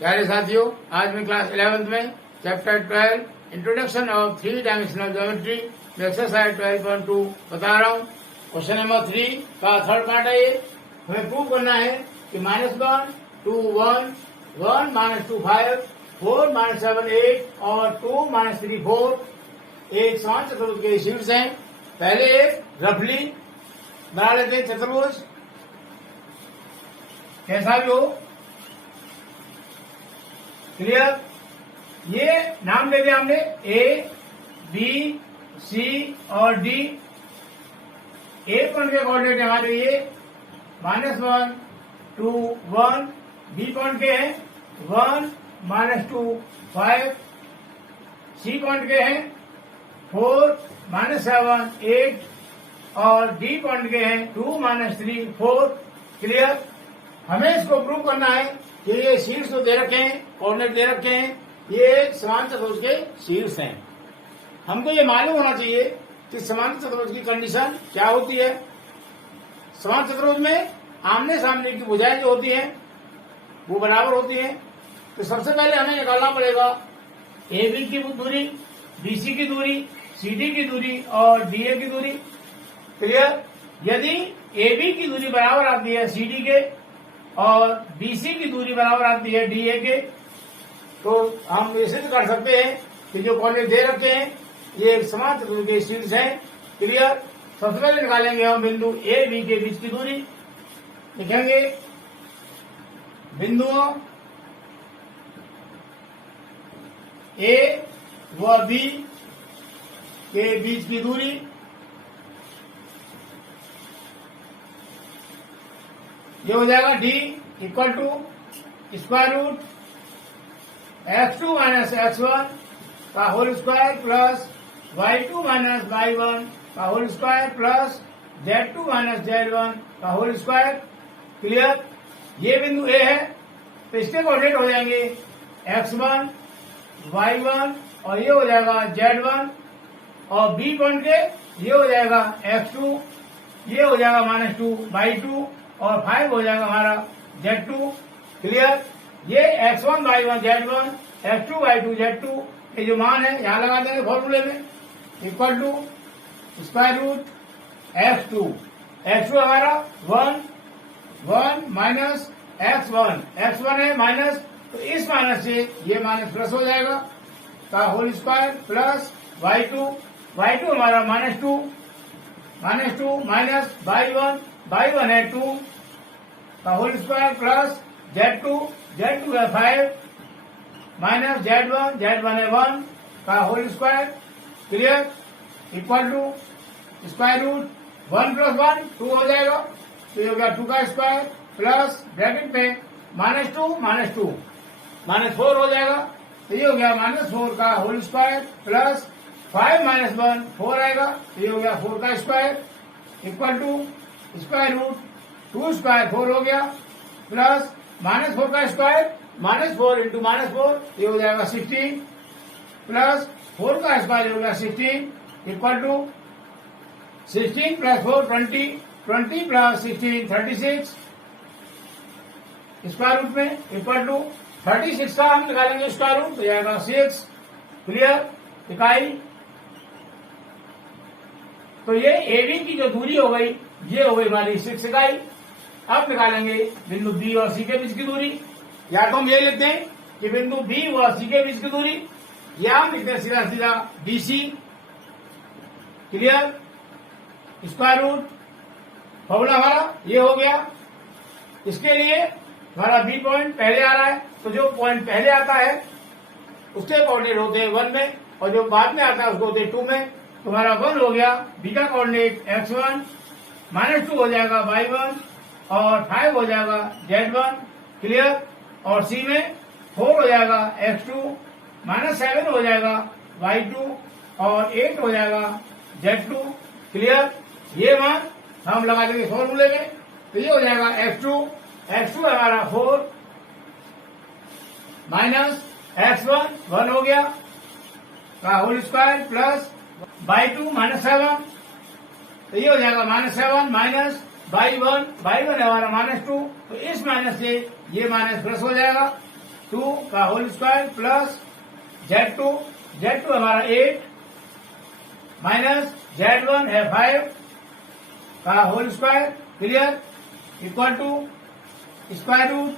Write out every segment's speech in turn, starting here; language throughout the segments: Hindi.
प्यारे साथियों, आज मैं क्लास 11th में chapter 12 introduction of 3 dimensional geometry में एक्सरसाइज 12.2 बता रहा हूँ। क्वेश्चन नंबर 3 का थर्ड पार्ट है ये। हमें प्रूव करना है कि -1, 2, 1, 1 -2 5, 4 -7 8 और 2 -3 4 एक समान चतुर्भुज के शीर्ष हैं। पहले एक रफली बना लेते हैं चतुर्भुज, कैसा भी हो। क्लियर? ये नाम दे दिया हमने ए, बी, सी और डी। ए पॉइंट के कोऑर्डिनेट हमारे ये -1, 2, 1। बी पॉइंट के हैं 1, -2 5। सी पॉइंट के हैं 4, -7 8 और डी पॉइंट के हैं 2, -3 4। क्लियर? हमें इसको प्रूव करना है कि ये शीर्ष जो दे रखे हैं, कोऑर्डिनेट दे रखे हैं, ये समान चतुर्भुज के शीर्ष हैं। हमको ये मालूम होना चाहिए कि समान चतुर्भुज की कंडीशन क्या होती है। समान चतुर्भुज में आमने सामने की भुजाएं जो होती हैं वो बराबर होती हैं। तो सबसे पहले हमें निकालना पड़ेगा ए बी की दूरी, बी सी की दूरी, सी डी की दूरी और डी ए की दूरी। क्लियर? यदि ए बी की दूरी बराबर आती है सी डी के और बीसी की दूरी बराबर आती है डीए के, तो हम ये सिद्ध कर सकते हैं कि जो कोऑर्डिनेट दे रखे हैं ये एक समान चतुर्भुज के शीर्ष हैं। क्लियर? सबसे पहले निकालेंगे हम बिंदु ए बी के बीच की दूरी। लिखेंगे बिंदुओं ए व बी के बीच की दूरी ये हो जाएगा D equal to square root x2 minus x1 का whole square plus y2 minus y1 का whole square plus z2 minus z1 का होल स्क्वायर। क्लियर? ये बिंदु ए है तो इसके कोऑर्डिनेट हो जाएंगे x1 y1 और ये हो जाएगा z1 और बी पॉइंट के ये हो जाएगा x2, ये हो जाएगा -2 y2 और 5 हो जाएगा हमारा z2। क्लियर? ये x1 y1 z1, x2 y2 z2 ये जो मान है यहां लगा देंगे फॉर्मूले में, equal to square root x2। x2 हमारा 1 माइनस x1 है माइनस, तो इस माइनस से ये माइनस प्लस हो जाएगा का होल स्क्वायर प्लस y2 हमारा -2 माइनस y1 है 2 का होल स्क्वायर प्लस z2 है 5 माइनस z1 है 1 का whole square. Clear? Equal to square root 1 + 1 2 हो जाएगा, तो ये हो गया 2 का स्क्वायर प्लस ब्रैकेट में -2 -4 हो जाएगा, तो ये हो गया -4 का होल स्क्वायर प्लस 5 - 1 4 आएगा, तो ये हो गया 4 का square equal to square root 2 square 4 हो गया प्लस -4 का स्क्वायर -4 इंटू -4 ये हो जाएगा 16 प्लस 4 का स्क्वायर ये हो गया 16 इक्वल टू 16 + 4 20 + 16 36 स्क्वायर रूट में इक्वल टू 36 का हम निकालेंगे स्क्वायर रूट तो जाएगा 6। क्लियर? इकाई तो ये एबी की जो दूरी हो गई ये हो गई हमारी 6 इकाई। अब निकालेंगे बिंदु बी और सी के बीच की दूरी। या तो हम ये लेते हैं कि बिंदु बी व सी के बीच की दूरी, या हम लिखते हैं सीधा BC. Clear? Square root formula हमारा ये हो गया। इसके लिए हमारा बी पॉइंट पहले आ रहा है, तो जो पॉइंट पहले आता है उसके कोऑर्डिनेट होते हैं 1 में और जो बाद में आता है उसको होते हैं 2 में। तो हमारा 1 हो गया, बी का कोऑर्डिनेट x1 -2 हो जाएगा y1 और 5 हो जाएगा z1। क्लियर? और सी में 4 हो जाएगा x2 -7 हो जाएगा y2 और 8 हो जाएगा z2। क्लियर? ये मान हम लगा देंगे फॉर्मूले में, तो ये हो जाएगा x2 हमारा 4 माइनस x1 1 हो गया का होल स्क्वायर प्लस y2 -7, तो ये हो जाएगा -7 माइनस y1 है हमारा -2, तो इस माइनस से ये माइनस प्लस हो जाएगा 2 का होल स्क्वायर प्लस Z2 हमारा 8 माइनस Z1 है 5 का whole square clear equal to square root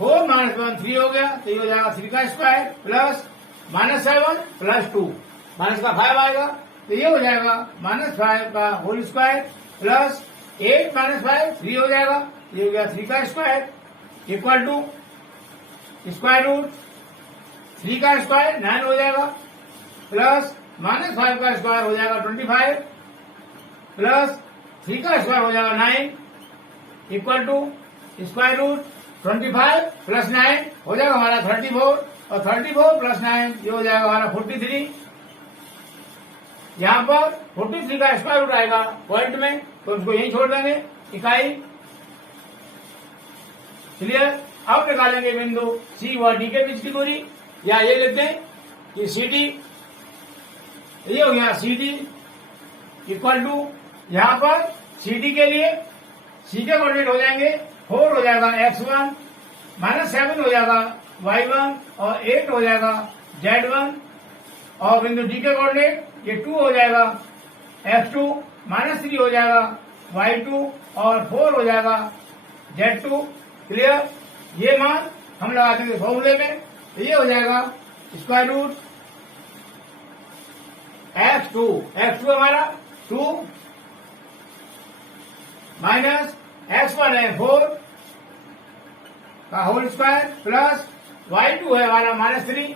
4 minus 1 3 हो गया, तो ये हो जाएगा 3 का स्क्वायर प्लस -7 प्लस 2 माइनस का 5 आएगा, तो ये हो जाएगा -5 का होल स्क्वायर प्लस 8 माइनस 5 3 हो जाएगा, ये हो गया 3 का square equal to square root 3 का स्क्वायर 9 हो जाएगा प्लस -5 का स्क्वायर हो जाएगा 25 प्लस 3 का स्क्वायर हो जाएगा 9 equal to square root 25 plus 9 हो जाएगा हमारा 34 और 34 प्लस 9 ये हो जाएगा हमारा 43। यहाँ पर 43 का स्क्वायर रूट आएगा पॉइंट में, तो उसको यहीं छोड़ देंगे इकाई क्लियर। अब निकालेंगे बिंदु सी व डी के बीच की दूरी, या ये लेते हैं कि सी डी, ये हो गया सी डी इक्वल टू यहाँ पर सी डी के लिए सी के कोऑर्डिनेट हो जाएंगे 4 हो जाएगा x1 -7 हो जाएगा y1 और 8 हो जाएगा z1 और बिंदु डी के कोऑर्डिनेट ये 2 हो जाएगा x2 -3 हो जाएगा y2 और 4 हो जाएगा z2 क्लियर। ये मान हम लगा देंगे फॉर्मूले में, तो ये हो जाएगा स्क्वायर रूट x2 हमारा 2 माइनस x1 है 4 का होल स्क्वायर प्लस y2 है हमारा -3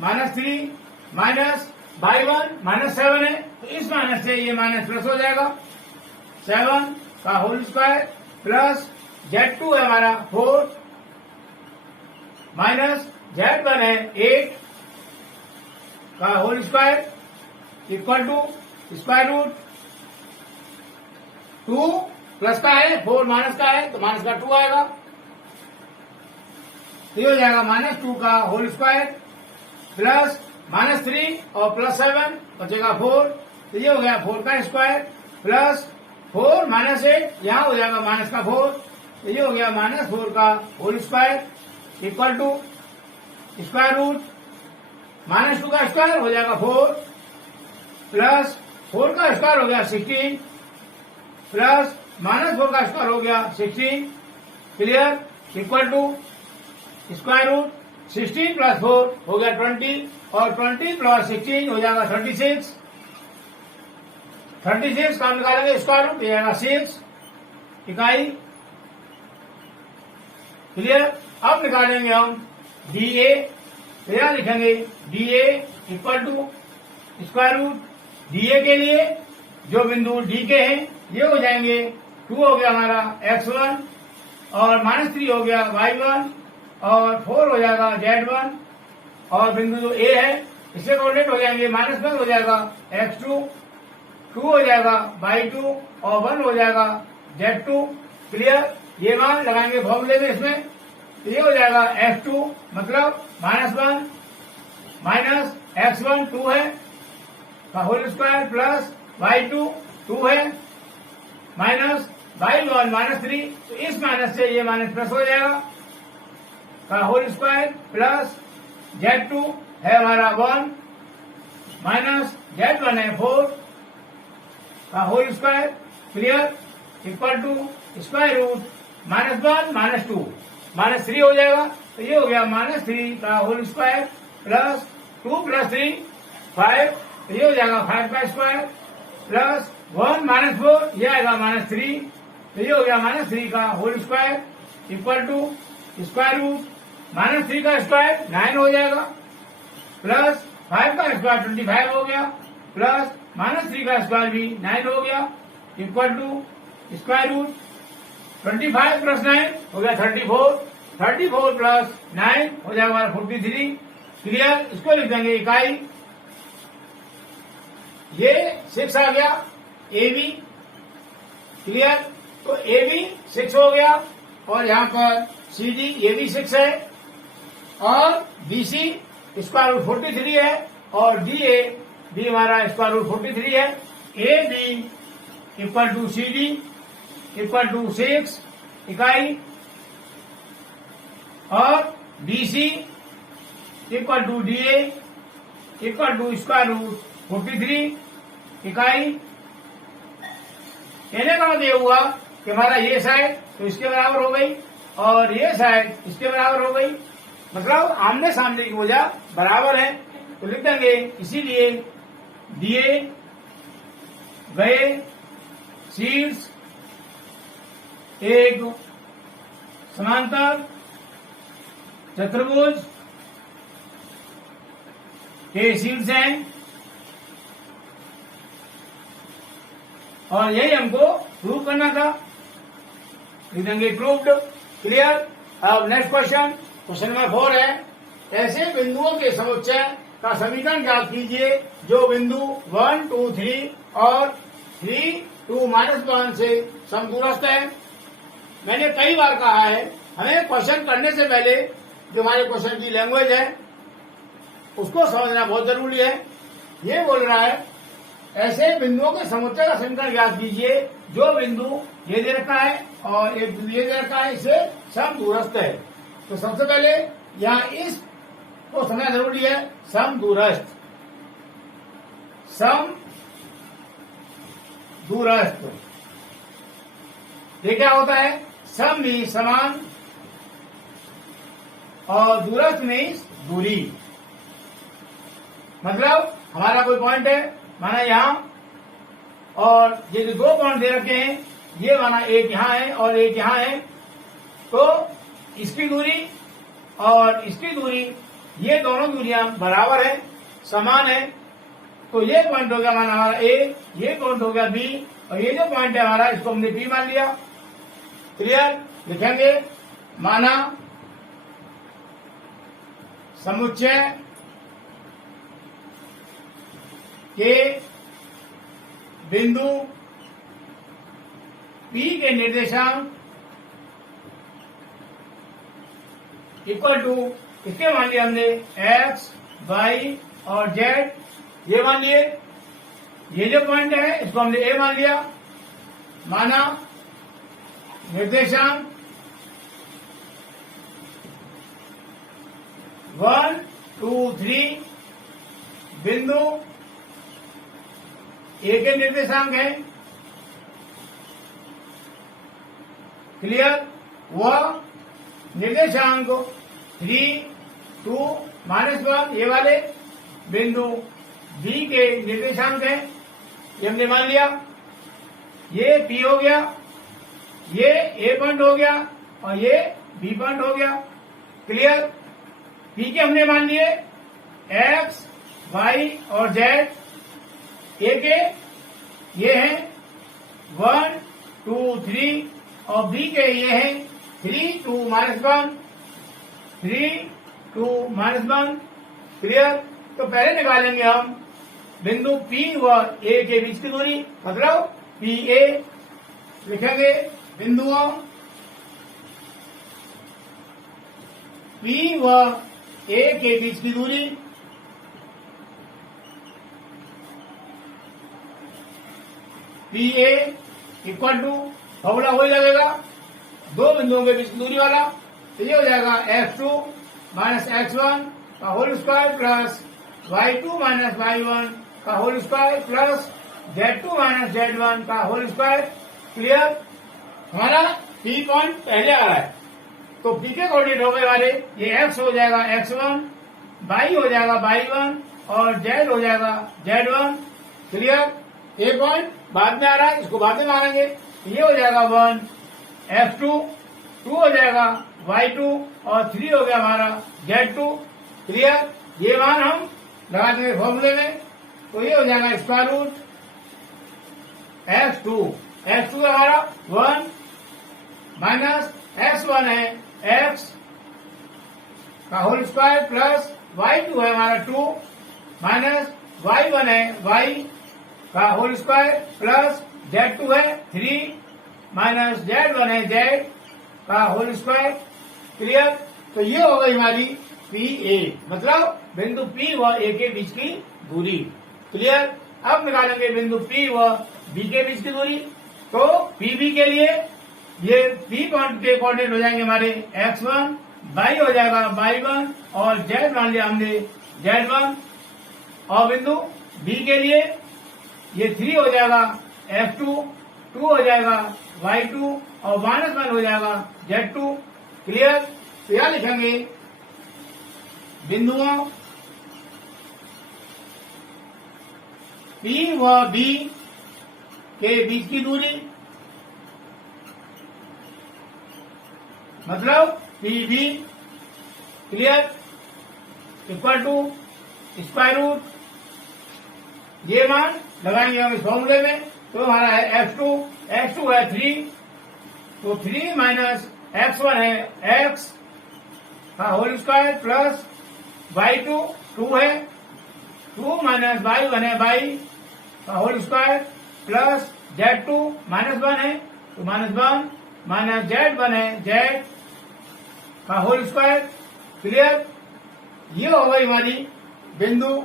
माइनस y1 -7 है, तो इस माइनस से ये माइनस प्लस हो जाएगा 7 का होल स्क्वायर प्लस z2 है हमारा 4 माइनस z1 है 8 का whole square equal to square root 2 plus का है 4 माइनस का है, तो माइनस का 2 आएगा, तो ये हो जाएगा -2 का होल स्क्वायर प्लस -3 और प्लस 7 बचेगा 4, तो ये हो गया 4 का स्क्वायर प्लस 4 -8 यहाँ हो जाएगा माइनस का 4, तो ये हो गया -4 का whole square equal to square root -2 का स्क्वायर हो जाएगा 4 प्लस 4 का स्क्वायर हो गया 16 प्लस -4 का स्क्वायर हो गया 16 clear equal to square root 16 plus 4 हो गया 20 और 20 प्लस 16 हो जाएगा 36 का निकालेंगे स्क्वायर रूट, ये आएगा 6 इकाई क्लियर। अब निकालेंगे हम डी ए, तो यहां लिखेंगे D A equal to square root D A के लिए जो बिंदु डी के हैं ये हो जाएंगे 2 हो गया हमारा x1 और -3 हो गया y1 और 4 हो जाएगा z1 और बिंदु जो ए है इससे कोऑर्डिनेट हो जाएंगे -1 हो जाएगा x2 2 हो जाएगा y2 और 1 हो जाएगा z2 क्लियर। ये मान लगाएंगे फॉर्मूले में, इसमें ये हो जाएगा x2 मतलब -1 माइनस x1 2 है का होल स्क्वायर प्लस y2 2 है माइनस y1 -3, तो इस माइनस से ये माइनस प्लस हो जाएगा का होल स्क्वायर प्लस z2 है हमारा 1 माइनस z1 है 4 का whole square clear equal to square root -1 -2 -3 हो जाएगा, तो ये हो गया -3 का होल स्क्वायर प्लस 2 प्लस 3 5, तो ये हो जाएगा 5 का स्क्वायर प्लस 1 -4 ये आएगा -3, तो ये हो गया -3 का whole square equal to square root -3 का स्क्वायर 9 हो जाएगा प्लस 5 का स्क्वायर 25 हो गया प्लस -3 का स्क्वायर भी 9 हो गया equal to square root 25 plus 9 हो गया 34 प्लस 9 हो जाएगा हमारा 43 क्लियर। इसको लिख देंगे इकाई, ये 6 आ गया ए बी क्लियर, तो ए बी 6 हो गया और यहाँ पर सी डी ये भी 6 है और बी सी स्क्वायर रूट 43 है और डी ए भी हमारा स्क्वायर रूट 43 है। A B equal to C D equal to 6 इकाई और BC equal to DA equal to square root 43 इकाई। कहने का मतलब ये हुआ कि हमारा ये साइड तो इसके बराबर हो गई और ये साइड इसके बराबर हो गई, मतलब आमने सामने की भुजा बराबर है। तो लिख देंगे इसीलिए दिए गए शीर्ष एक समांतर चतुर्भुज के शीर्ष हैं और यही हमको प्रूव करना था। लिख देंगे प्रूव्ड। क्लियर। अब नेक्स्ट क्वेश्चन नंबर 4 है, ऐसे बिंदुओं के समुच्चय का समीकरण ज्ञात कीजिए जो बिंदु 1, 2, 3 और 3, 2, -1 से समदूरस्थ है। मैंने कई बार कहा है हमें क्वेश्चन करने से पहले जो हमारे क्वेश्चन की लैंग्वेज है उसको समझना बहुत जरूरी है। ये बोल रहा है ऐसे बिंदुओं के समुच्चय का समीकरण ज्ञात कीजिए जो बिंदु ये दे रखा है और एक बिंदु ये दे रखा है, इससे समदूरस्थ है। तो सबसे पहले यहाँ इस को समझना जरूरी है, समदूरस्थ। समदूरस्थ ये क्या होता है? सम मीन्स समान और दूरस्थ मीन्स दूरी। मतलब हमारा कोई पॉइंट है माना यहाँ और ये जो 2 पॉइंट दे रखे हैं ये माना एक यहाँ है और एक यहाँ है, तो इसकी दूरी और इसकी दूरी ये दोनों दूरियां बराबर है, समान है। तो ये पॉइंट हो गया माना हमारा ए, ये पॉइंट हो गया बी और ये जो पॉइंट है हमारा इसको हमने बी मान लिया। क्लियर। लिखेंगे माना समुच्चय के बिंदु P के निर्देशांक इक्वल टू इसके मान लिया हमने x, y और z, ये मान लिए। ये जो पॉइंट है इसको हमने a मान लिया। माना निर्देशांक 1, 2, 3 बिंदु ए के निर्देशांक है। क्लियर। वह निर्देशांक 3, 2, -1 ये वाले बिंदु बी के निर्देशांक है, ये हमने मान लिया। ये पी हो गया, ये ए पॉइंट हो गया और ये बी पॉइंट हो गया। क्लियर। पी के हमने मान लिए एक्स, वाई और जेड। ए के ये हैं 1, 2, 3 और बी के ये हैं 3, 2, -1, 3, 2, -1। क्लियर। तो पहले निकालेंगे हम बिंदु पी व ए के बीच की दूरी, मतलब पी ए। लिखेंगे बिंदुओं पी व ए के बीच की दूरी P A equal to formula वही लगेगा 2 बिंदुओं के बीच की दूरी वाला। तो ये हो जाएगा x2 माइनस x1 का whole square plus y2 minus y1 का whole square plus z2 minus z1 का होल स्क्वायर। क्लियर। हमारा P पॉइंट पहले आ रहा है तो P के कोऑर्डिनेट हो गए वाले, ये x हो जाएगा x1, y हो जाएगा y1 और z हो जाएगा z1। क्लियर। ए पॉइंट बाद में आ रहा है, इसको बाद में मारेंगे। ये हो जाएगा 1 f2, 2 हो जाएगा y2 और 3 हो गया हमारा z2। क्लियर। ये मान हम लगा देंगे फॉर्मूले में, तो ये हो जाएगा स्क्वायर रूट x2। x2 हमारा 1 माइनस x1 है x का होल स्क्वायर प्लस y2 है हमारा 2 माइनस y1 है y का होल स्क्वायर प्लस z2 है 3 माइनस z1 है z का होल स्क्वायर। क्लियर। तो ये हो गई हमारी पी ए, मतलब बिंदु पी व ए के बीच की दूरी। क्लियर। अब निकालेंगे बिंदु पी व बी के बीच की दूरी। तो पी बी के लिए ये पी पॉइंट के कोऑर्डिनेट हो जाएंगे हमारे x1, y हो जाएगा y1 और z मान लिया हमने z1 और बिंदु B के लिए ये 3 हो जाएगा f2, 2 हो जाएगा y2 और -1 हो जाएगा z2। क्लियर? तो यह लिखेंगे बिंदुओं P व B के बीच की दूरी, मतलब PB, clear, equal to square root, ये मान लगाएंगे हम इस फॉर्मूले में। तो हमारा है f2 है 3, तो 3 माइनस x1 है x का होल स्क्वायर प्लस y2 2 है, 2 माइनस y1 है y का होल स्क्वायर प्लस z2 -1 है, तो -1 माइनस z1 है z का होल स्क्वायर। क्लियर? ये हो गई हमारी बिंदु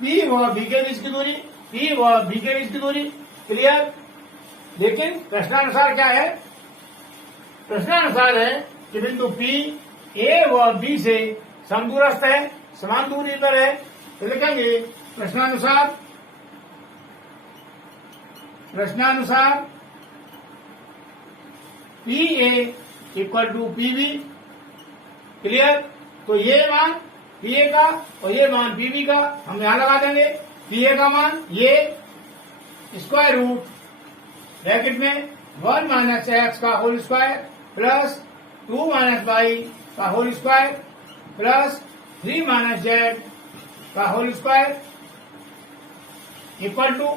P व B के बीच की दूरी, P व B के बीच की दूरी। क्लियर? लेकिन प्रश्नानुसार क्या है? प्रश्नानुसार है कि बिंदु P A व B से समदूरस्थ है, समान दूरी पर है। तो लिखेंगे प्रश्नानुसार PA equal to PB। Clear? तो ये मान PA का और ये मान PB का हम यहां लगा देंगे। PA का मान ये स्क्वायर रूट ब्रैकेट में 1 माइनस x का whole square plus 2 minus y का whole square plus 3 minus z का होल स्क्वायर इक्वल टू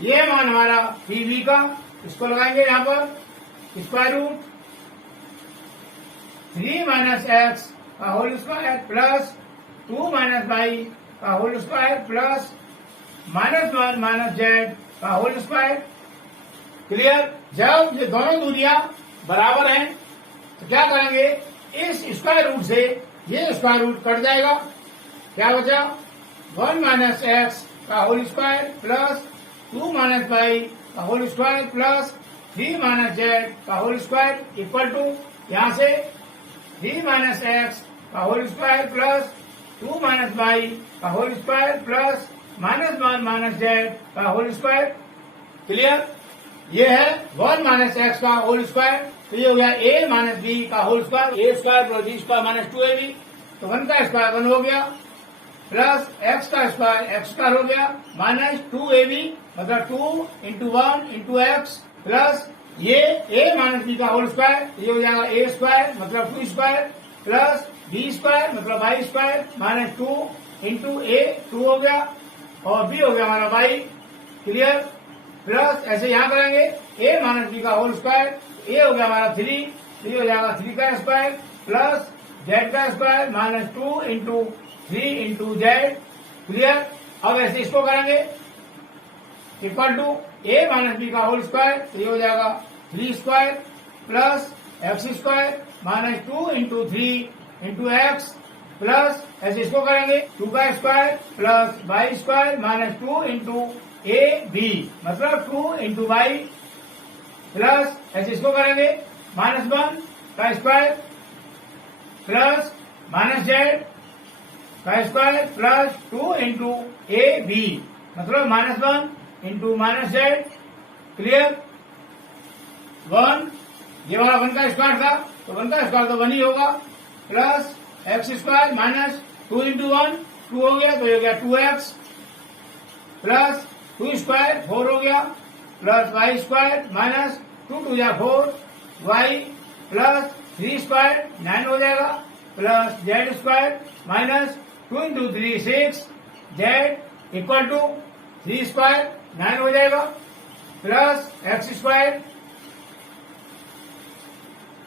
ये मान हमारा PB का, इसको लगाएंगे यहाँ पर स्क्वायर रूट 3 माइनस x का whole square plus 2 minus y का whole square plus -1 minus z का होल स्क्वायर। क्लियर? जब ये दोनों दूरियां बराबर हैं तो क्या करेंगे, इस स्क्वायर रूट से ये स्क्वायर रूट कट जाएगा, क्या बचा 1 माइनस x का whole square plus 2 minus y का whole square plus 3 minus z का होल स्क्वायर इक्वल टू यहाँ से 3 माइनस x का whole square plus 2 minus y का whole square plus -1 minus z का होल स्क्वायर। क्लियर? ये है 1 माइनस x का होल स्क्वायर, तो ये हो गया a माइनस b का whole square, a square plus b square minus 2ab, तो 1 का स्क्वायर 1 हो गया प्लस x का स्क्वायर x स्क्वायर हो गया माइनस 2ab, मतलब 2 इंटू 1 इंटू x प्लस ये a माइनस b का होल स्क्वायर, ये हो जाएगा a स्क्वायर मतलब 2 स्क्वायर प्लस b स्क्वायर मतलब y square minus 2 into a 2 हो गया और b हो गया हमारा y। क्लियर? प्लस ऐसे यहाँ करेंगे a माइनस b का होल स्क्वायर, a हो गया हमारा 3 हो जाएगा 3 का स्क्वायर प्लस z का square minus 2 into 3 into z। Clear? अब ऐसे इसको करेंगे equal to a minus b का होल स्क्वायर, तो ये हो जाएगा 3 square plus x square minus 2 into 3 into x plus ऐसे इसको करेंगे 2 का square plus y square minus 2 into a b मतलब 2 इंटू y प्लस ऐसे इसको करेंगे -1 का स्क्वायर प्लस माइनस z का square plus 2 into a b मतलब -1 इंटू माइनस z। क्लियर? 1 ये वाला 1 का स्क्वायर था तो 1 का स्क्वायर तो 1 ही होगा plus x square minus 2 into 1 2 हो गया, तो ये हो गया 2x प्लस 2 स्क्वायर 4 हो गया प्लस y स्क्वायर माइनस 2 2 या 4 y प्लस 3 स्क्वायर 9 हो जाएगा plus z square minus 2 into 3 6 z equal to 3 square 9 हो जाएगा plus x square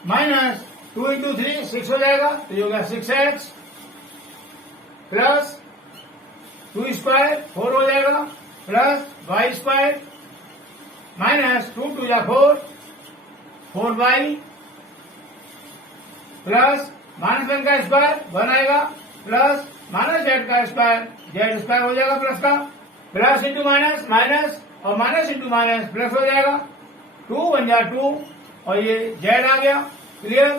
minus 2 into 3 6 हो जाएगा, तो ये हो गया 6x प्लस 2 स्क्वायर 4 हो जाएगा प्लस y स्क्वायर माइनस 2 2 या 4 4y प्लस माइनस 1 का स्क्वायर 1 आएगा प्लस माइनस z का स्क्वायर z स्क्वायर हो जाएगा प्लस का प्लस इंटू माइनस माइनस और माइनस इंटू माइनस प्लस हो जाएगा 2 1 या 2 और ये z आ गया। क्लियर?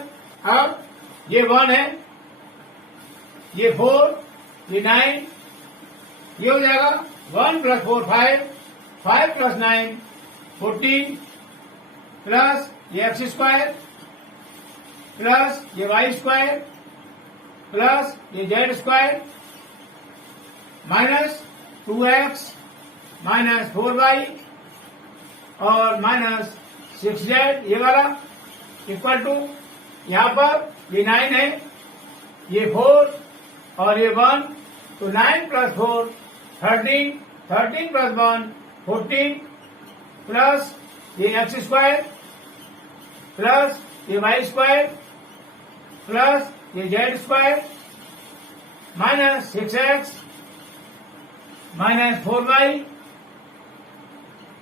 अब ये 1 है ये 4, ये 9, ये हो जाएगा 1 + 4 5, 5 + 9 14 प्लस ये x² प्लस ये y² प्लस ये z² minus 2x minus 4y और माइनस 6z ये वाला इक्वल टू यहाँ पर ये 9 है, ये 4 और ये 1, तो 9 + 4 13, 13 + 1 14 प्लस ये x² प्लस ये y² प्लस ये z² minus 6x minus 4y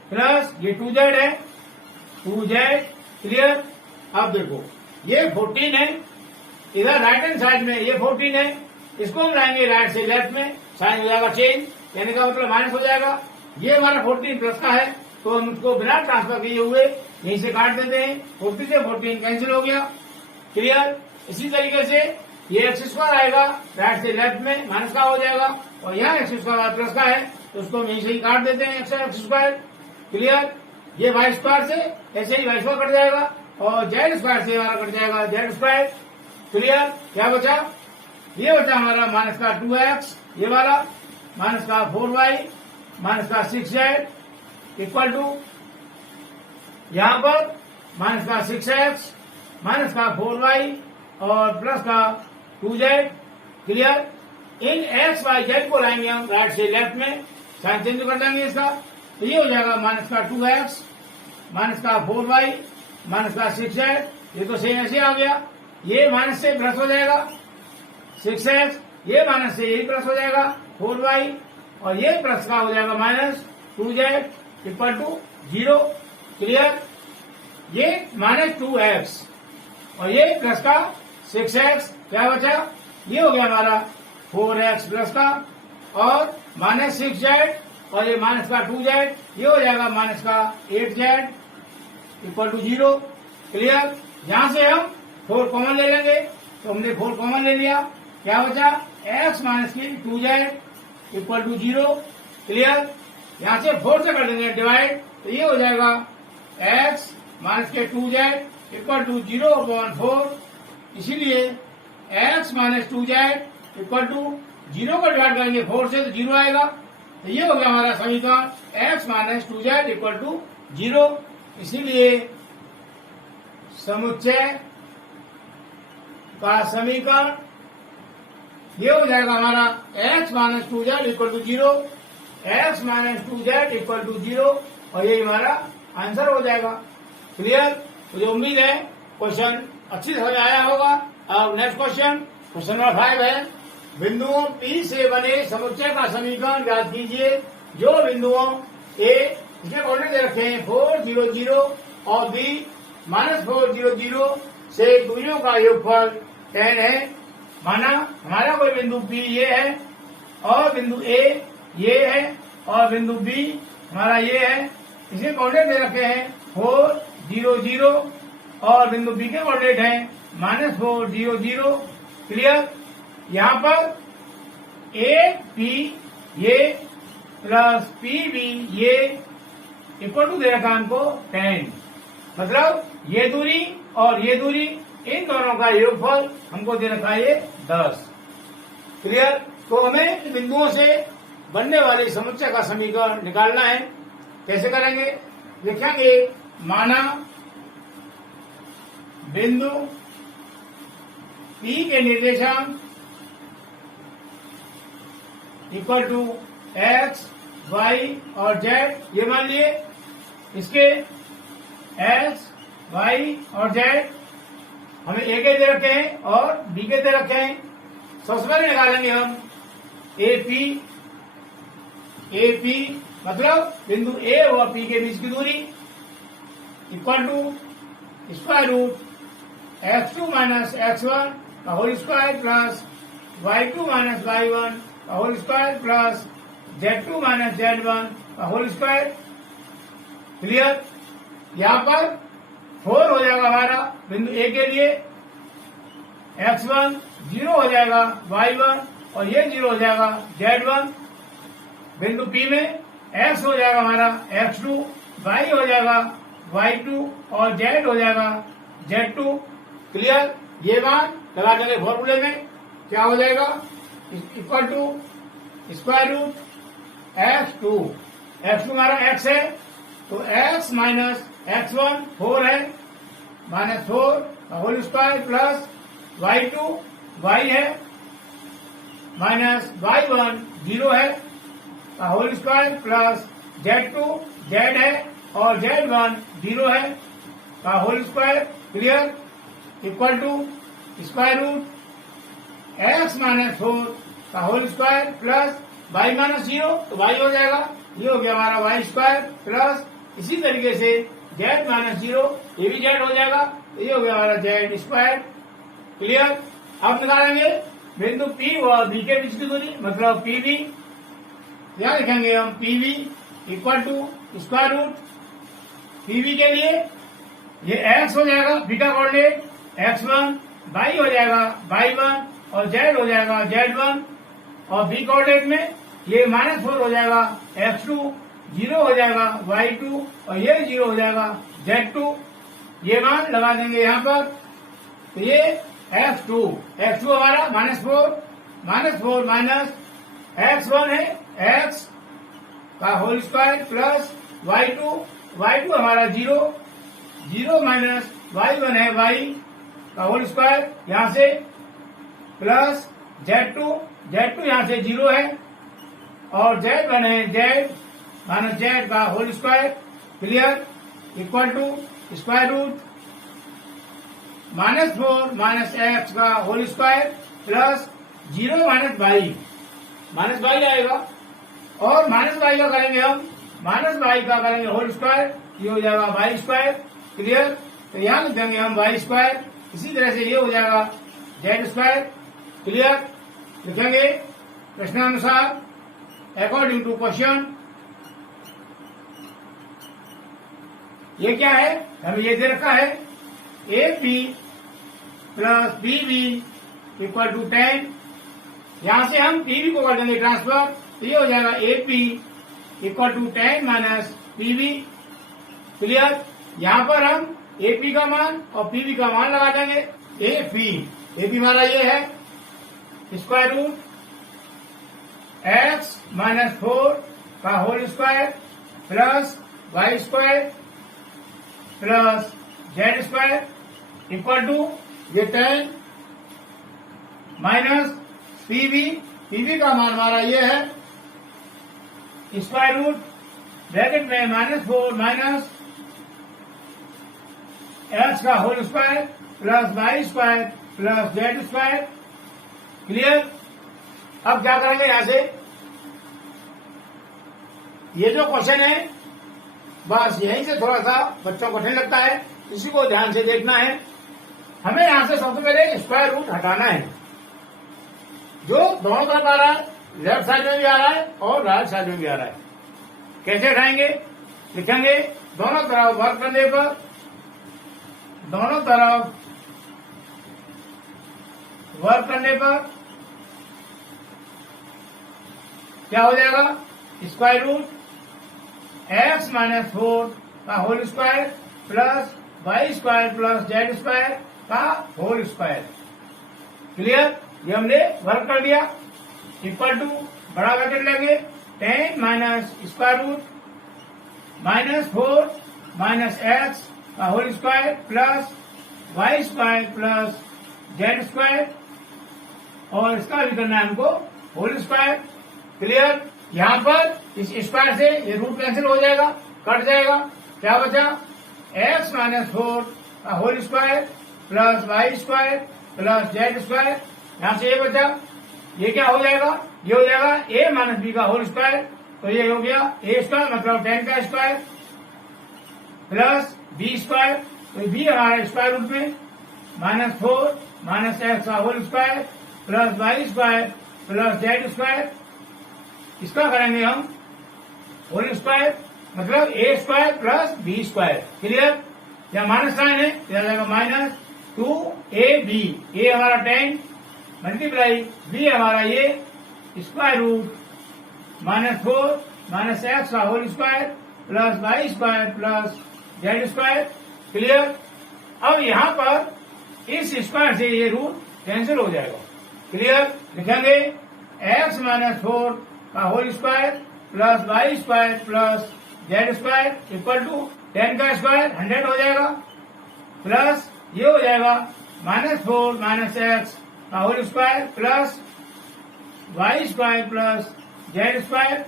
plus ये 2z है, 2z क्लियर। अब देखो ये 14 है, इधर राइट हैंड साइड में ये 14 है, इसको हम लाएंगे राइट से लेफ्ट में, साइन हो जाएगा चेंज, यानी का मतलब माइनस हो जाएगा। ये हमारा 14 प्लस का है, तो हम उसको बिना ट्रांसफर किए हुए यहीं से काट देते हैं, 40 से 14 कैंसिल हो गया, क्लियर। इसी तरीके से ये x² आएगा राइट से लेफ्ट में, माइनस का हो जाएगा, और यहाँ x² प्लस का है, तो उसको हम यहीं से ही काट देते हैं x², क्लियर। ये y² से ऐसे ही y² कट जाएगा, और z² से हमारा कट जाएगा z², क्लियर। क्या बचा? ये बचा हमारा माइनस का 2x, ये वाला माइनस का 4y माइनस का 6z इक्वल टू यहाँ पर माइनस का 6x माइनस का 4y और प्लस का 2z, क्लियर। इन x, y, z को लाएंगे हम राइट से लेफ्ट में, साइन चेंज कर देंगे इसका, तो ये हो जाएगा माइनस का 2x माइनस का 4y माइनस का 6z, ये तो सेम ऐसे आ गया, ये माइनस से प्लस हो जाएगा 6x, ये माइनस से यही प्लस हो जाएगा 4y, और ये प्लस का हो जाएगा minus 2z equal to 0, clear. ये माइनस 2x और ये प्लस का 6x, क्या बचा? ये हो गया हमारा 4x प्लस का, और माइनस 6z और ये माइनस का 2z, ये हो जाएगा माइनस का 8z इक्वल टू 0, क्लियर। यहां से हम 4 कॉमन ले लेंगे, तो हमने 4 कॉमन ले लिया, क्या बचा? x माइनस की 2z इक्वल टू 0, क्लियर। यहां से 4 से कर देंगे डिवाइड, तो ये हो जाएगा x माइनस के 2z इक्वल टू 0/4, इसीलिए x minus 2z equal to 0 को डिवाइड करेंगे 4 से, तो 0 आएगा, तो ये हो गया हमारा समीकरण x minus 2z equal to 0। इसीलिए समुच्चय का समीकरण ये हो जाएगा हमारा x minus 2z equal to 0, x minus 2z equal to 0, और यही हमारा आंसर हो जाएगा, क्लियर। मुझे उम्मीद है क्वेश्चन अच्छी समझ आया होगा। अब नेक्स्ट क्वेश्चन नंबर 5 है, बिंदुओं P से बने समुच्चय का समीकरण ज्ञात कीजिए। जो बिंदुओं A इसके कोऑर्डिनेट दे रखे हैं 4 0 0 और B -4 0 0 से दूरियों का योगफल 10 है। माना हमारा कोई बिंदु P ये है, और बिंदु A ये है, और बिंदु B हमारा ये है, इसके कोऑर्डिनेट दे रखे हैं 4 0 0 और बिंदु B के कोऑर्डिनेट हैं -4 0 0, क्लियर। यहाँ पर AP ये प्लस PB ये इक्वल टू दे रखा हमको 10, मतलब ये दूरी और ये दूरी, इन दोनों का योगफल हमको दे रखा है ये 10, क्लियर। तो हमें बिंदुओं से बनने वाले समुच्चय का समीकरण निकालना है। कैसे करेंगे देखेंगे। माना बिंदु P के निर्देशांक इक्वल टू x, y और z, ये मान लिए इसके x, y और z हमें A के दे रखे हैं और B के दे रखे हैं। सबसे पहले निकालेंगे हम AP मतलब बिंदु A और P के बीच की दूरी equal to square root x2 minus x1 का whole square plus y2 minus y1 का whole square plus z2 minus z1 का होल स्क्वायर, क्लियर। यहाँ पर 4 हो जाएगा हमारा बिंदु A के लिए, x1 जीरो हो जाएगा y1 और ये जीरो हो जाएगा z1। बिंदु P में x हो जाएगा हमारा x2, y हो जाएगा y2 और z हो जाएगा z2। क्लियर? ये मान लगा देंगे फॉर्मूले में, क्या हो जाएगा? Equal to square root x2 हमारा x है तो x माइनस x1 4 है, minus 4 whole square plus y2 y है, माइनस y1 0 है का whole square plus z2 z है और z1 0 है का whole square. Clear? Equal to square root x minus 4 का whole square plus y minus 0 तो y हो जाएगा, ये हो गया हमारा y स्क्वायर प्लस इसी तरीके से z माइनस 0 ये भी z हो जाएगा, ये हो गया हमारा z स्क्वायर। क्लियर? अब निकालेंगे बिंदु P और B के बीच की दूरी, मतलब PB। क्या लिखेंगे हम? PB equal to square root PB के लिए ये x हो जाएगा B का कोऑर्डिनेट x1, y हो जाएगा y1 और z हो जाएगा z1 और B कोऑर्डिनेट में ये माइनस 4 हो जाएगा x2, 0 हो जाएगा y2 और ये 0 हो जाएगा z2। ये मान लगा देंगे यहाँ पर, तो ये x2 हमारा माइनस 4 माइनस x1 है x का होल स्क्वायर प्लस y2 हमारा 0 माइनस y1 है y का होल स्क्वायर यहाँ से प्लस z2 यहाँ से 0 है और z1 है z माइनस z का whole square. Clear? Equal to square root minus 4 minus x का whole square plus 0 minus y आएगा और माइनस y का करेंगे हम, माइनस y का करेंगे होल स्क्वायर, ये हो जाएगा y स्क्वायर। क्लियर? तो यहाँ लिख देंगे हम y स्क्वायर, इसी तरह से ये हो जाएगा z स्क्वायर। क्लियर? लिखेंगे प्रश्नानुसार अकॉर्डिंग टू क्वेश्चन। ये क्या है? हमें ये दे रखा है AP plus BB equal to 10। यहां से हम PB को कर देंगे ट्रांसफर, तो ये हो जाएगा AP equal to 10 minus PB। Clear? यहां पर हम AP का मान और PB का मान लगा देंगे। AP हमारा ये है स्क्वायर रूट x माइनस 4 का whole square plus y square plus z square equal to ये 10 माइनस PB का मान हमारा ये है स्क्वायर रूट ब्रैकेट में माइनस 4 माइनस x का whole square plus y square plus z square. Clear? अब क्या करेंगे यहां से, ये जो क्वेश्चन है बस यहीं से थोड़ा सा बच्चों को कठिन लगता है, इसी को ध्यान से देखना है। हमें यहां से सबसे पहले स्क्वायर रूट हटाना है, जो दोनों तरफ आ रहा है, लेफ्ट साइड में भी आ रहा है और राइट साइड में भी आ रहा है। कैसे हटाएंगे? लिखेंगे दोनों तरफ वर्क करने पर, दोनों तरफ वर्क करने पर क्या हो जाएगा? स्क्वायर रूट x माइनस 4 का whole square plus y square plus z square का होल स्क्वायर। क्लियर? ये हमने वर्क कर दिया। इक्वल टू बड़ा ब्रैकेट लेंगे 10 minus square root minus 4 minus x का whole square plus y square plus z square और इसका भी करना है हमको होल स्क्वायर। क्लियर? यहाँ पर इस स्क्वायर से ये रूट कैंसिल हो जाएगा, कट जाएगा, क्या बचा? x माइनस 4 का whole square plus y square plus z square. यहाँ से ये बचा, ये क्या हो जाएगा? ये हो जाएगा a माइनस b का होल स्क्वायर, तो ये हो गया a स्क्वायर मतलब 10 का स्क्वायर प्लस b स्क्वायर, तो b हमारा स्क्वायर रूट में माइनस 4 माइनस x का whole square plus y square plus z square. इसका करेंगे हम होल स्क्वायर मतलब a square plus b square. Clear? या माइनस साइन है, यह जाएगा माइनस 2ab, a हमारा 10 मल्टीप्लाई बी हमारा ये स्क्वायर रूट -4 माइनस एक्स का whole square plus y square plus z square. Clear. अब यहाँ पर इस स्क्वायर से ये रूट कैंसिल हो जाएगा। क्लियर। लिखेंगे x -4 का whole square plus y square plus z square equal to 10 का स्क्वायर 100 हो जाएगा प्लस ये हो जाएगा -4 माइनस एक्स का whole square plus y square plus z square.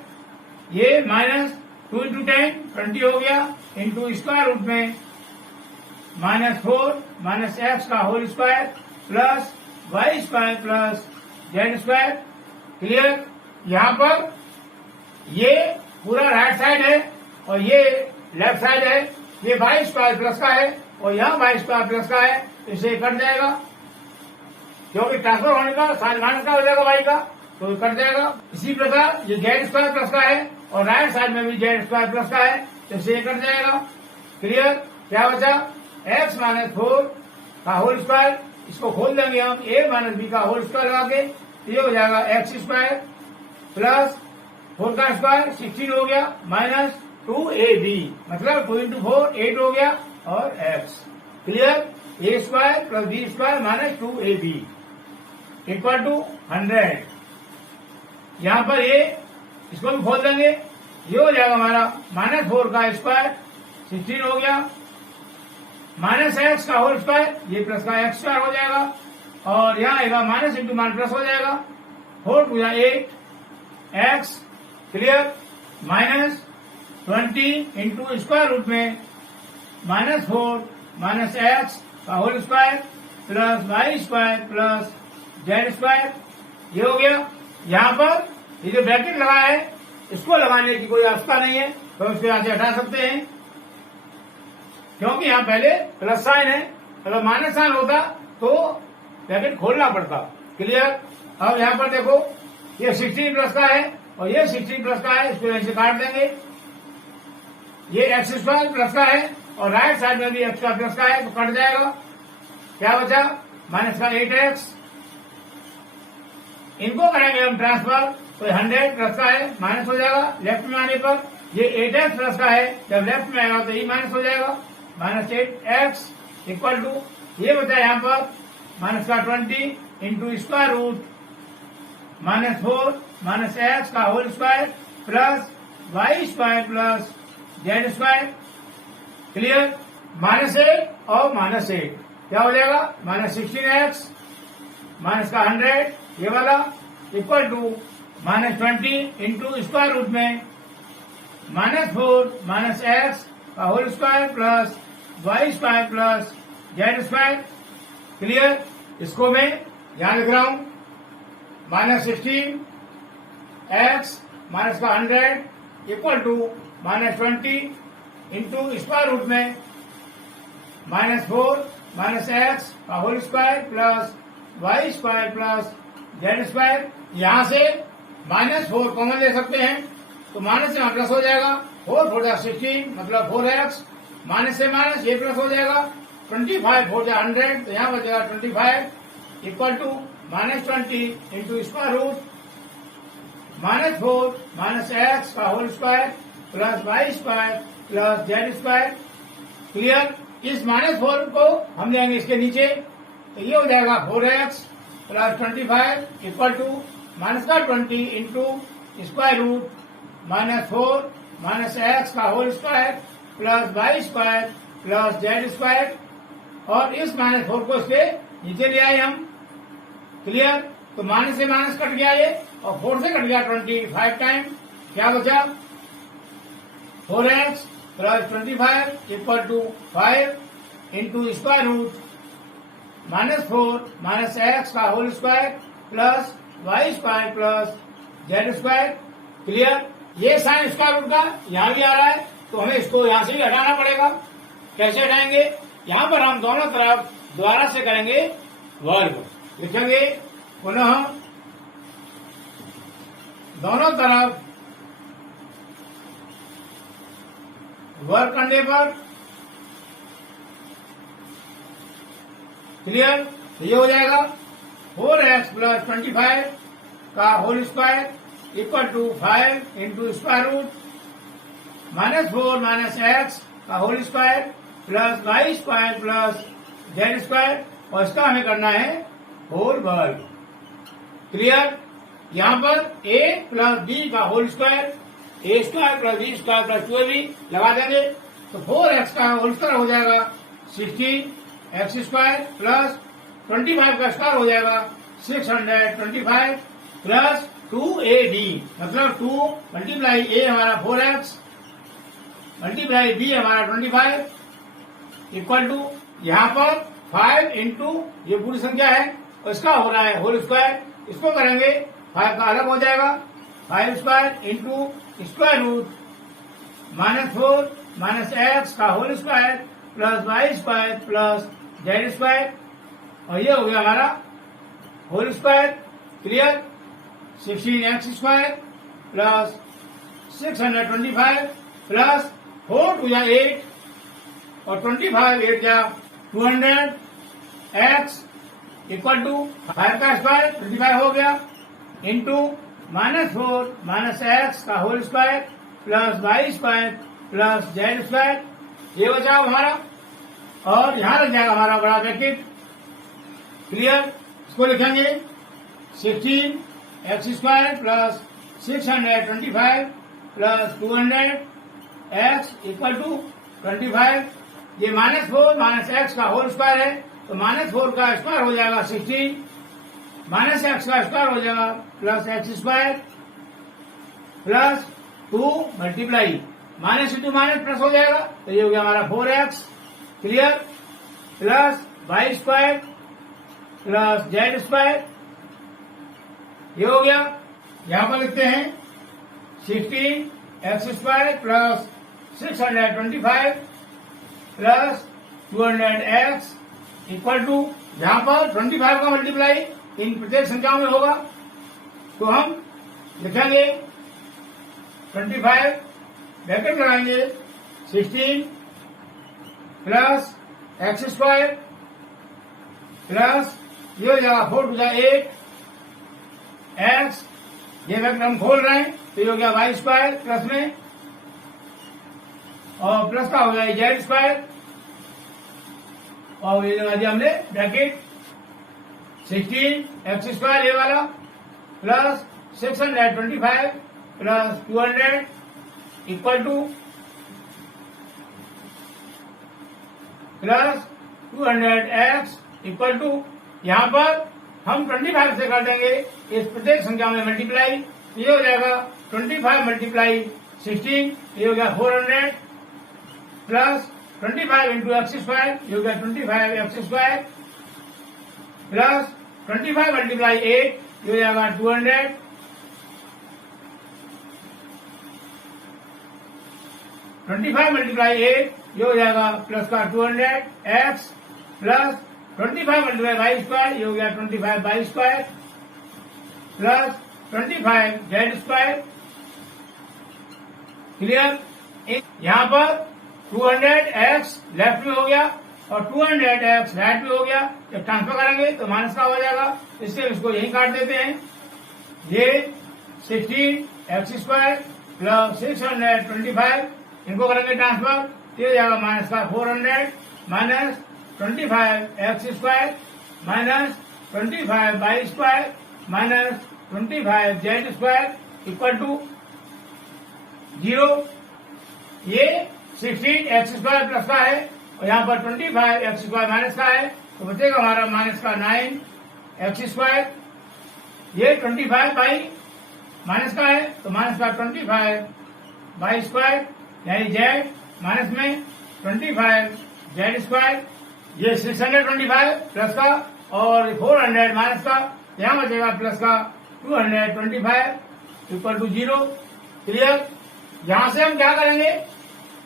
ये -2 इंटू 10 20 हो गया इंटू स्क्वायर रूट में -4 माइनस एक्स का whole square plus y square plus z square. Clear. यहाँ पर ये पूरा राइट साइड है और ये लेफ्ट साइड है। ये वाई स्क्वायर प्लस का है और यहाँ वाई स्क्वायर प्लस का है, इसे कट जाएगा क्योंकि ट्रांसफर होने का साइन माइनस का हो जाएगा वाई का, तो कट जाएगा। इसी प्रकार ये जेड स्क्वायर प्लस का है और राइट साइड में भी जेड स्क्वायर प्लस का है, तो इसे कट जाएगा। क्लियर। क्या बचा x -4 का होल स्क्वायर, इसको खोल देंगे हम a माइनस बी का होल स्क्वायर लगा के, ये हो जाएगा x स्क्वायर प्लस 4 का स्क्वायर 16 हो गया माइनस 2ab मतलब 2 इंटू 4 8 हो गया और x। Clear. a square plus b square minus 2ab equal to 100। यहाँ पर ये इसको भी खोल देंगे, ये हो जाएगा हमारा -4 का स्क्वायर 16 हो गया माइनस एक्स का होल स्क्वायर, ये प्लस का एक्स स्क्वायर हो जाएगा और यहाँ आएगा माइनस इंटू मान प्लस हो जाएगा 4 to 8 x. Clear. -20 into square root में -4 माइनस एक्स का whole square plus y square plus z square. ये हो गया। यहाँ पर ये जो ब्रैकेट लगा है इसको लगाने की कोई आवश्यकता नहीं है, तो इसको यहाँ से हटा सकते हैं क्योंकि यहाँ पहले प्लस साइन है, अगर माइनस साइन होता तो ब्रैकेट खोलना पड़ता। क्लियर। अब यहाँ पर देखो ये 16 प्लस का है और ये 16 प्लस का है, इसको ऐसे काट देंगे। ये एक्स स्क्वायर प्लस का है और राइट साइड में भी एक्स प्लस का है, तो कट जाएगा। क्या बचा माइनस का 8x। इनको करेंगे हम ट्रांसफर, तो 100 प्लस का है माइनस हो जाएगा लेफ्ट में आने पर। ये 8x प्लस का है, जब लेफ्ट में आएगा तो ये माइनस हो जाएगा -8x इक्वल टू ये बचा यहाँ पर माइनस का 20 into square root -4 minus x का whole square plus y square plus z square. Clear. -8 और -8 क्या हो जाएगा -16x माइनस का 100 ये वाला equal to -20 into square root में -4 माइनस एक्स का whole square plus y square plus z square. Clear. इसको मैं यहां लिख रहा हूं -16 एक्स माइनस का 100 equal to -20 into square root में -4 माइनस एक्स का whole square plus y square plus z square. यहां से -4 कॉमन ले सकते हैं, तो माइनस से प्लस हो जाएगा 4 4 16 मतलब 4x माइनस से माइनस ये प्लस हो जाएगा 25 4 100, तो यहाँ बचेगा 25 equal to -20 into square root -4 minus x का whole square plus y square plus z square. Clear. इस -4 को हम लेंगे इसके नीचे, तो ये हो जाएगा 4x plus 25 equal to minus का 20 into square root -4 minus x का whole square plus y square plus z square. और इस -4 को इसके नीचे ले आए हम। क्लियर। तो माइनस से माइनस कट गया ये और 4 से कट गया 25 टाइम। क्या बचा 4x plus 25 equal to 5 into square root -4 minus x का whole square plus y square plus z square. Clear. ये साइन स्क्वायर रूट का यहाँ भी आ रहा है, तो हमें इसको यहाँ से भी हटाना पड़ेगा। कैसे हटाएंगे, यहाँ पर हम दोनों तरफ द्वारा से करेंगे वर्ग। लिखेंगे पुनः दोनों तरफ वर्ग करने पर क्लियर, तो ये हो जाएगा 4x प्लस 25 का whole square equal to 5 into square root -4 minus x का whole square plus y square plus z square, और इसका हमें करना है होल वर्ग। क्लियर? यहाँ पर a प्लस बी का whole square, a square plus b square plus 2ab लगा देंगे तो 4x का होल स्क्वायर हो जाएगा 16x स्क्वायर प्लस 25 का स्क्वायर हो जाएगा 625 प्लस 2ab, मतलब 2 मल्टीप्लाई a हमारा 4x मल्टीप्लाई b हमारा 25 इक्वल टू यहाँ पर 5 इंटू ये पूरी संख्या है और इसका हो रहा है होल स्क्वायर, इसको करेंगे 5 का अलग हो जाएगा 5 square into square root -4 minus x का whole square plus y square plus z square, और ये हो गया हमारा whole square. Clear? 16x square plus 625 plus 4 two या 8 और 25 8 या 200 x इक्वल टू 5 का स्क्वायर 25 हो गया इंटू -4 माइनस एक्स का whole square plus y square plus z square, ये बचा हमारा, और यहां लग जाएगा हमारा बड़ा ब्रैकेट। क्लियर? इसको लिखेंगे 16x square plus 625 plus 200 x equal to 25, ये -4 माइनस एक्स का होल स्क्वायर है तो -4 का स्क्वायर हो जाएगा 16 माइनस एक्स का स्क्वायर हो जाएगा plus x square plus 2 multiply -2 minus plus हो जाएगा तो ये हो गया हमारा 4x। Clear? Plus y square plus z square, ये हो गया। यहां पर लिखते हैं 16x square plus 625 plus 200x equal to, यहां पर 25 का मल्टीप्लाई इन प्रत्येक संख्याओं में होगा तो हम लिखेंगे 25 ब्रैकेट लगाएंगे 16 प्लस एक्स स्क्वायर प्लस ये हो जाएगा 4 टू 8 एक्स, ये ब्रैकेट हम खोल रहे हैं तो ये हो गया वाई स्क्वायर प्लस में और प्लस का हो गया जेड स्क्वायर, और ये लगा दिया हमने ब्रैकेट 16x स्क्वायर ये वाला plus 625 plus 200 equal to plus 200x equal to, यहाँ पर हम 25 से कर देंगे इस प्रत्येक संख्या में मल्टीप्लाई, ये हो जाएगा 25 मल्टीप्लाई 16, ये हो गया 400 प्लस 25 इंटू एक्स स्क्वायर, ये हो गया 25x स्क्वायर प्लस 25 मल्टीप्लाई 8, ये हो जाएगा 200 25 मल्टीप्लाई 8, ये हो जाएगा प्लस का 200 x plus 25 multiply y square, ये हो गया 25 y square plus 25 z square. Clear? यहाँ पर 200x लेफ्ट में हो गया और 200x राइट में हो गया, जब ट्रांसफर करेंगे तो माइनस का हो जाएगा, इससे इसको यही काट देते हैं। ये 16x स्क्वायर प्लस 625 इनको करेंगे ट्रांसफर, ये हो जाएगा माइनस का 400 minus 25x square minus 25 y square minus 25 z square equal to 0। ये 16x स्क्वायर प्लस का है और यहाँ पर 25x स्क्वायर माइनस का है तो बचेगा हमारा माइनस का 9x स्क्वायर, ये 25 बाई माइनस का है तो माइनस का 25 बाई स्क्वायर यानी जेड माइनस में 25 जेड स्क्वायर, ये 625 प्लस का और 400 माइनस का, यहाँ बचेगा प्लस का 225 इक्वल टू 0। क्लियर? यहां से हम क्या करेंगे,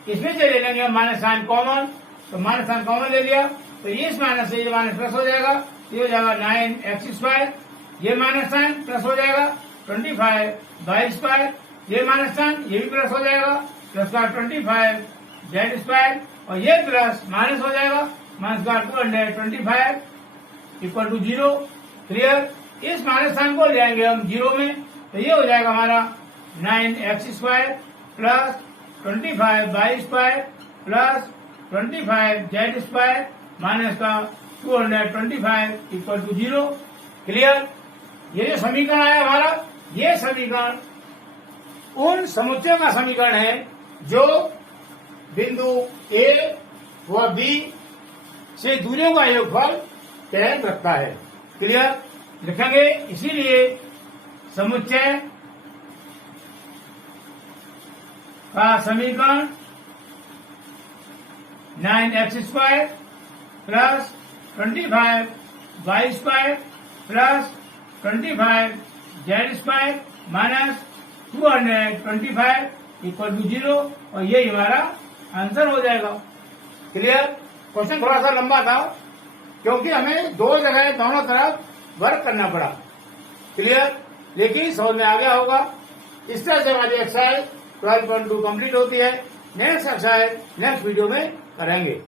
इसमें से ले लेंगे माइनस साइन कॉमन, तो माइनस साइन कॉमन ले लिया तो इस माइनस से ये माइनस प्लस हो जाएगा, ये हो जाएगा 9x स्क्वायर, ये माइनस साइन प्लस हो जाएगा 25 वाई स्क्वायर, ये माइनस साइन ये भी प्लस हो जाएगा प्लस का 25 जेड स्क्वायर और ये प्लस माइनस हो जाएगा माइनस का 225 इक्वल टू 0। क्लियर। इस माइनस साइन को ले आएंगे हम जीरो में, तो ये हो जाएगा हमारा 9x² plus 25y² plus 25z² minus का 225 इक्वल टू 0। क्लियर। ये जो समीकरण है हमारा, ये समीकरण उन समुच्चय का समीकरण है जो बिंदु A व B से दूरियों का योगफल तय रखता है। क्लियर। लिखेंगे इसीलिए समुच्चय का समीकरण 9x² plus 25y² plus 25z² minus 225 equal to 0, और यही हमारा आंसर हो जाएगा। क्लियर। क्वेश्चन थोड़ा सा लंबा था क्योंकि हमें दो जगह दोनों तरफ वर्क करना पड़ा। क्लियर। लेकिन समझ में आ गया होगा। इस तरह से हमारी एक्सरसाइज 12.2 कंप्लीट होती है। नेक्स्ट एक्सरसाइज नेक्स्ट वीडियो में करेंगे।